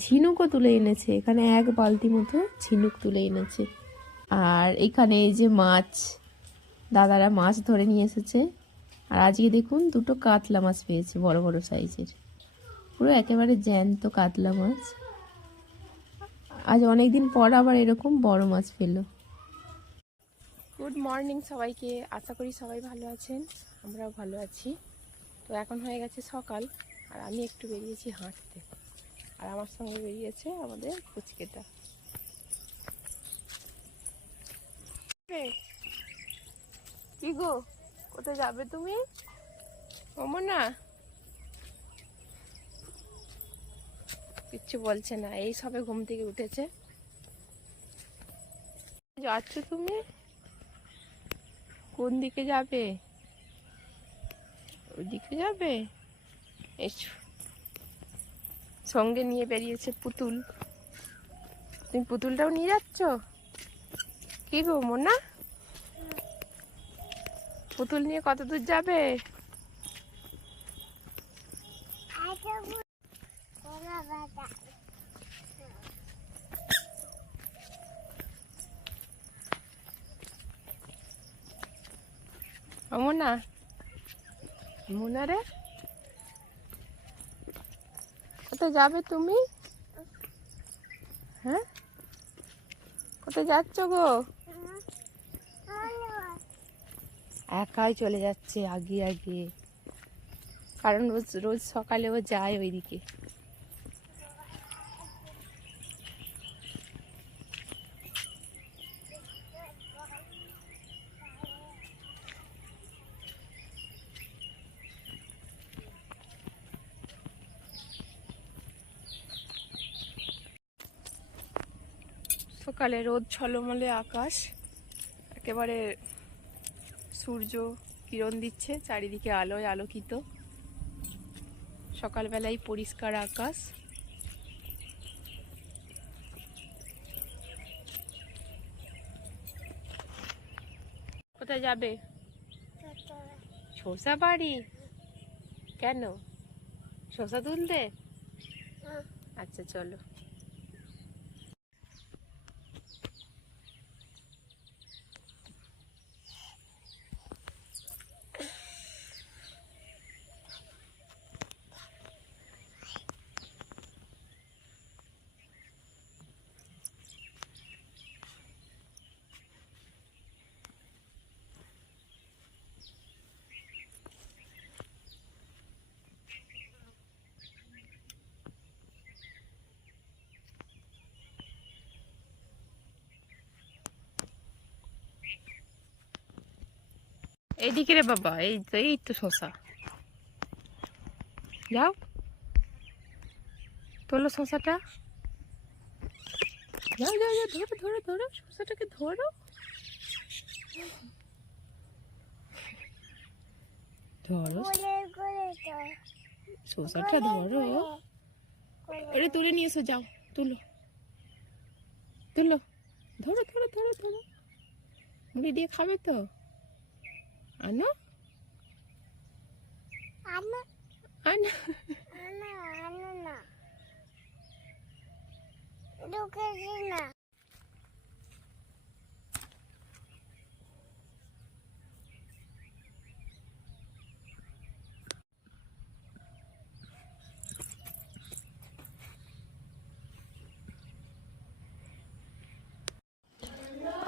ঝিনুকও তুলে এনেছে, এখানে এক বালতি মতো ঝিনুক তুলে এনেছে। আর এখানে এই যে মাছ, দাদারা মাছ ধরে নিয়ে এসেছে। আর আজকে দেখুন দুটো কাতলা মাছ পেয়েছে, বড় বড় সাইজের, পুরো একেবারে জ্যান্ত কাতলা মাছ। আজ অনেকদিন পর আবার এরকম বড় মাছ পেলো। গুড মর্নিং সবাইকে, আশা করি সবাই ভালো আছেন, আমরাও ভালো আছি। তো এখন হয়ে গেছে সকাল, আর আমি একটু বেরিয়েছি হাঁটতে, আর আমার সঙ্গে বেরিয়েছে আমাদের পুচকেটা। কি গো, কোথায় যাবে তুমি? না, কিচ্ছু বলছে না, এই সবে ঘুম থেকে উঠেছে। যাচ্ছ তুমি? কোন দিকে যাবে? ওইদিকে যাবে? এসো। সঙ্গে নিয়ে বেরিয়েছে পুতুল। তুমি পুতুলটাও নিয়ে যাচ্ছ? কি গো মোনা, পুতুল নিয়ে কত দূর যাবে? মোনা, মোনা রে, কোথায় যাবে তুমি? হ্যাঁ, কোথায় যাচ্ছ গো? একাই চলে যাচ্ছে আগে আগে, কারণ রোজ রোজ সকালে ও যায় ওইদিকে। সকালে রোদ ঝলমলে আকাশ, একেবারে সূর্য কিরণ দিচ্ছে, চারিদিকে আলোয় আলোকিত, সকালবেলায় পরিষ্কার আকাশ। কোথায় যাবে? শসা বাড়ি? কেন, শসা তুলতে? আচ্ছা চলো। এইদিকে রে বাবা, এই তো শসা। যাও তোলো শসাটা, যাও যাও যাও, ধরো ধরো ধরো, শসাটাকে ধরো, ধরো শসাটা ধরো। ওরে তুলে নিয়ে এসো, যাও তুলো তুলো, ধরো ধরো ধরো ধরো, মুড়ি দিয়ে খাবে তো? আনো আনো আনো না।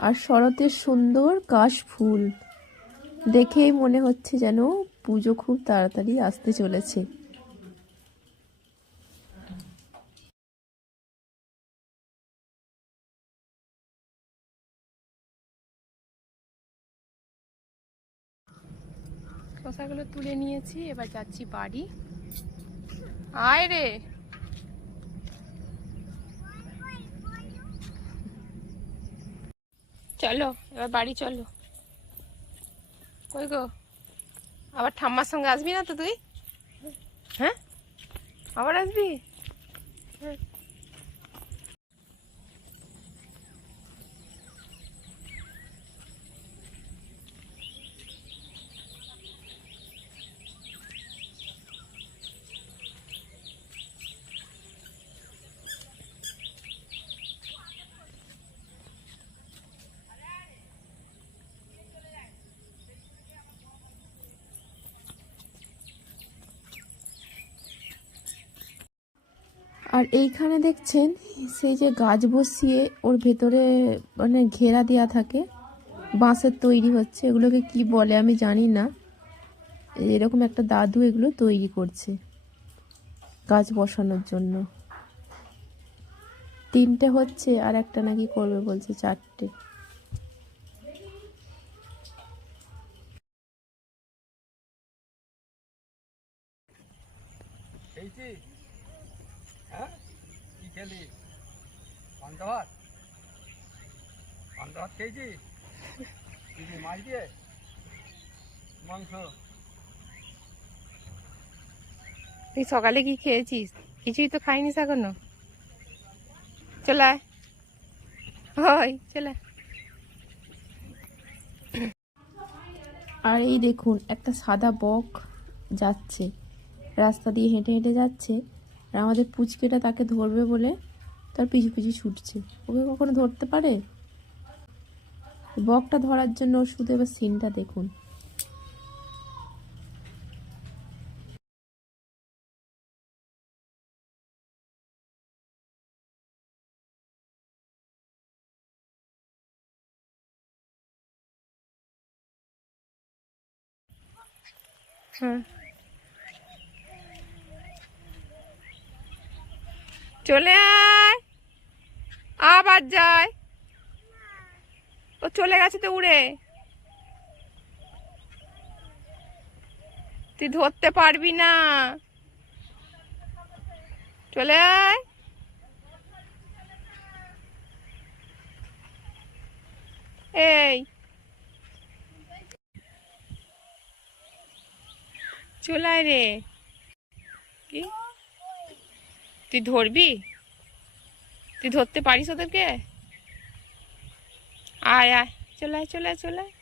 আর শরতের সুন্দর কাশ ফুল দেখেই মনে হচ্ছে যেন পুজো খুব তাড়াতাড়ি আসতে চলেছে। শসাগুলো তুলে নিয়েছি, এবার যাচ্ছি বাড়ি। আয় রে, চলো এবার বাড়ি চলো। কই গো, আবার ঠাম্মার সঙ্গে আসবি না তো তুই? হ্যাঁ, আবার আসবি? আর এইখানে দেখছেন সেই যে গাছ বসিয়ে ওর ভেতরে মানে ঘেরা দেওয়া থাকে, বাঁশের তৈরি হচ্ছে, এগুলোকে কি বলে আমি জানি না। এরকম একটা দাদু এগুলো তৈরি করছে গাছ বসানোর জন্য। 3টে হচ্ছে আর একটা নাকি করবে বলছে, 4টে। হ্যাঁ কি খেলি? পান্তা ভাত, পান্তা ভাত খেয়েছি। মাছ দিয়ে মাংস। তুই সকালে কি খেয়েছিস? কিছুই তো খাইনিস এখনো। চলে আয়, হয় চলে। আর এই দেখুন একটা সাদা বক যাচ্ছে, রাস্তা দিয়ে হেঁটে হেঁটে যাচ্ছে। আর আমাদের পুচকেটা তাকে ধরবে বলে তার পিছু পিছু ছুটছে। ওকে কখনো ধরতে পারে? বকটা ধরার জন্য ওর শুধু এবার সিনটা দেখুন। হ্যাঁ, চলে আয়, আবার যায়। ও চলে গেছে তো উড়ে, তুই ধরতে পারবি না। চলে আয়। এই চলে আয় রে। কি তুই ধরবি? তুই ধরতে পারিস ওদেরকে? আয় আয়, চলে আয়, চলে আয়, চলে আয়।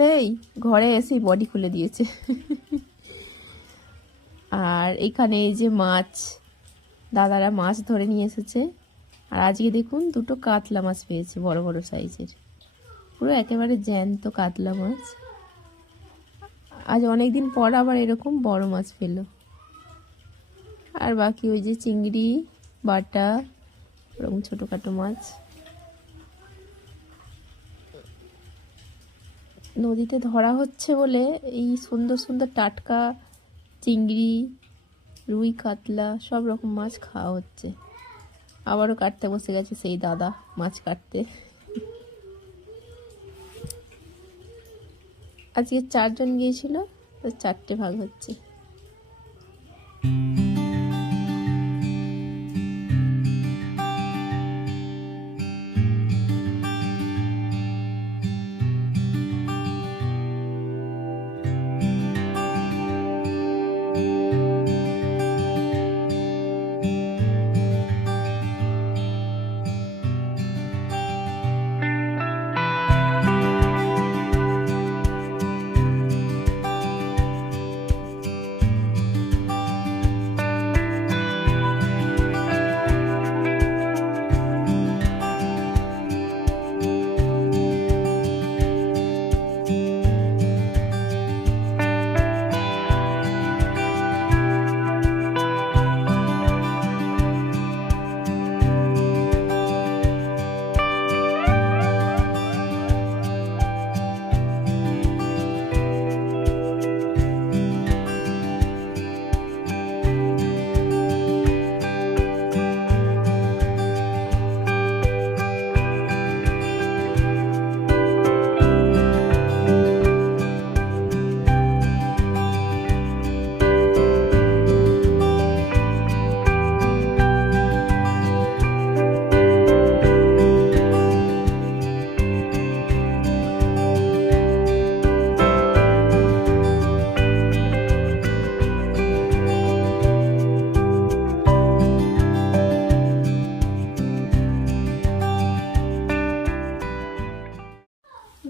রে ঘরে এসেই বডি খুলে দিয়েছে। আর এখানে এই যে মাছ, দাদারা মাছ ধরে নিয়ে এসেছে। আর আজকে দেখুন 2টো কাতলা মাছ পেয়েছে, বড় বড় সাইজের, পুরো একেবারে জ্যান্ত কাতলা মাছ। আজ অনেকদিন পর আবার এরকম বড় মাছ পেল। আর বাকি ওই যে চিংড়ি, বাটা, ওরকম ছোটোখাটো মাছ। নদীতে ধরা হচ্ছে বলে এই সুন্দর সুন্দর টাটকা চিংড়ি, রুই, কাতলা সব রকম মাছ খাওয়া হচ্ছে। আবারও কাটতে বসে গেছে সেই দাদা মাছ কাটতে। আজকে 4 জন গিয়েছিল, তো 4টে ভাগ হচ্ছে।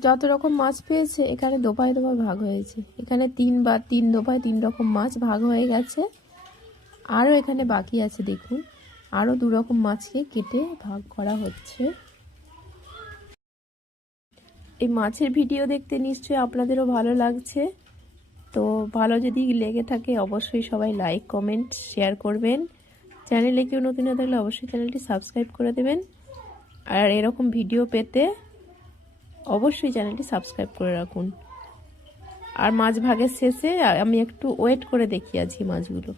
যত রকম মাছ পেয়েছে এখানে দোপায় দোপায় ভাগ হয়েছে। এখানে 3 দোপায় 3 রকম মাছ ভাগ হয়ে গেছে। আরও এখানে বাকি আছে, দেখুন আরও 2 রকম মাছকে কেটে ভাগ করা হচ্ছে। এই মাছের ভিডিও দেখতে নিশ্চয়ই আপনাদেরও ভালো লাগছে। তো ভালো যদি লেগে থাকে অবশ্যই সবাই লাইক কমেন্ট শেয়ার করবেন। চ্যানেলে কেউ নতুন হয়ে থাকলে অবশ্যই চ্যানেলটি সাবস্ক্রাইব করে দেবেন। আর এরকম ভিডিও পেতে অবশ্যই চ্যানেলটি সাবস্ক্রাইব করে রাখুন। আর মাছ ভাগের শেষে আমি একটু ওয়েট করে দেখি আজকে মাছগুলো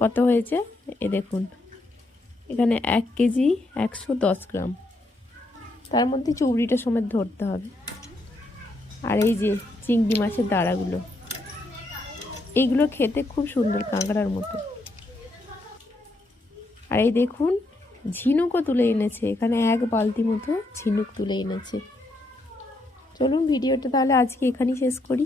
কত হয়েছে। এ দেখুন এখানে 1 কেজি 110 গ্রাম, তার মধ্যে চুবড়িটা সমেত ধরতে হবে। আর এই যে চিংড়ি মাছের দাঁড়াগুলো, এইগুলো খেতে খুব সুন্দর, কাঁকড়ার মতো। আর এই দেখুন ঝিনুকও তুলে এনেছে, এখানে 1 বালতি মতো ঝিনুক তুলে এনেছে। চলুন ভিডিওটা তাহলে আজকে এখানেই শেষ করি।